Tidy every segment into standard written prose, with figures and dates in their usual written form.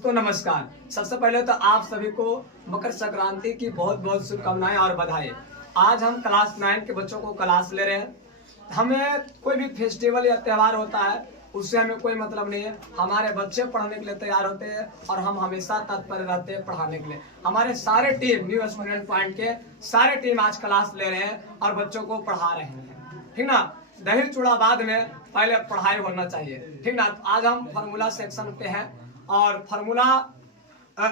तो नमस्कार। सबसे पहले तो आप सभी को मकर संक्रांति की बहुत बहुत शुभकामनाएं और बधाई। आज हम क्लास 9 के बच्चों को क्लास ले रहे हैं। हमें कोई भी फेस्टिवल या त्यौहार होता है उससे हमें कोई मतलब नहीं है। हमारे बच्चे पढ़ने के लिए तैयार होते हैं और हम हमेशा तत्पर रहते हैं पढ़ाने के लिए। हमारे सारे टीम न्यू स्टूडेंट पॉइंट के सारे टीम आज क्लास ले रहे हैं और बच्चों को पढ़ा रहे हैं, ठीक ना। दही चूड़ा बाद में, पहले पढ़ाई होना चाहिए, ठीक ना। आज हम फार्मूला सेक्शन पे हैं और फार्मूला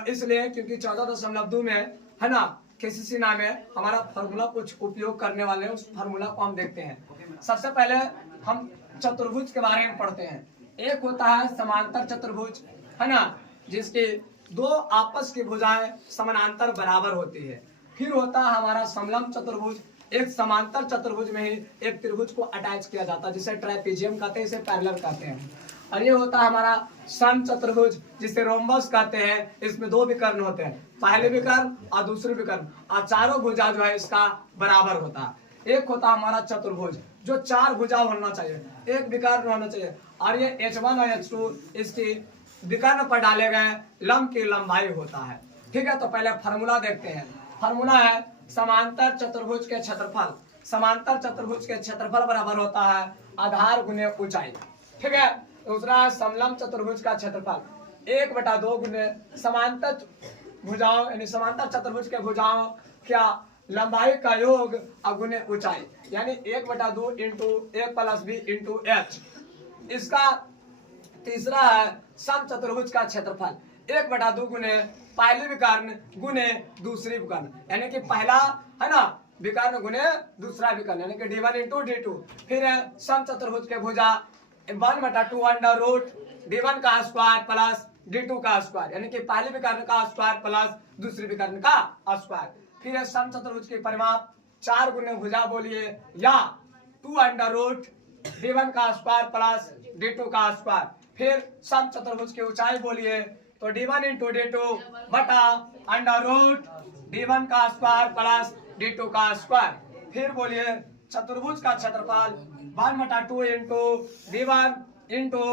इसलिए क्योंकि 14.2 में है ना केसीसी नाम है हमारा फार्मूला कुछ उपयोग करने वाले हैं। उस फार्मूला को हम देखते हैं। सबसे पहले हम चतुर्भुज के बारे में पढ़ते हैं। एक होता है समांतर चतुर्भुज, है ना, जिसकी दो आपस की भुजाएं समानांतर बराबर होती है। फिर होता है हमारा समलंब चतुर्भुज, एक समांतर चतुर्भुज में ही एक त्रिभुज को अटैच किया जाता है, जिसे ट्रापेजियम कहते हैं, इसे पैरेलल कहते हैं। और ये होता है हमारा सम चतुर्भुज, जिसे रोम्बस कहते हैं। इसमें दो विकर्ण होते हैं, पहले विकर्ण और दूसरे विकर्ण, और चारों भुजा जो है इसका बराबर होता है। एक होता है हमारा चतुर्भुज जो चार भुजा होना चाहिए, एक विकर्ण होना चाहिए। और ये H1 और H2 इसकी विकर्ण पर डाले गए लंब की लंबाई होता है, ठीक है। तो पहले फार्मूला देखते हैं। फार्मूला है समांतर चतुर्भुज के क्षेत्रफल। समांतर चतुर्भुज के क्षेत्रफल बराबर होता है आधार गुने ऊंचाई, ठीक है। दूसरा है समलंब चतुर्भुज का क्षेत्रफल 1/2 गुने समांतर भुजाओं यानी समांतर चतुर्भुज के भुजाओं क्या लंबाई का योग और गुने ऊंचाई, यानी 1/2 into a + b into h। इसका तीसरा है सम चतुर्भुज का क्षेत्रफल 1/2 गुने पहली विकर्ण गुने दूसरी विकर्ण, यानी कि पहला है ना विकर्ण गुने दूसरा विकर्ण, यानी कि d1 इंटू d2। फिर है सम चतुर्भुज के भुजा 1/2 अंडर रूट d1 का स्क्वायर प्लस d2 का स्क्वायर, यानी कि पहले विकर्ण का स्क्वायर प्लस दूसरी विकर्ण का स्क्वायर। फिर है सम चतुर्भुज की परिमाप 4 गुने भुजा बोलिए या 2 अंडर रूट d1 का स्क्वायर प्लस d2 का स्क्वायर। फिर सम चतुर्भुज की ऊंचाई बोलिए तो d1 इंटू d2 बटा अंडर रूट d1 का स्क्वायर प्लस d2 का स्क्वायर। फिर बोलिए चतुर्भुज का क्षेत्रफल 1/2 into d1 into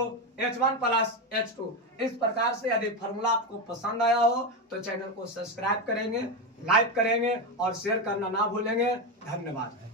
H1 plus H2। इस प्रकार से यदि फार्मूला आपको पसंद आया हो तो चैनल को सब्सक्राइब करेंगे, लाइक करेंगे और शेयर करना ना भूलेंगे। धन्यवाद।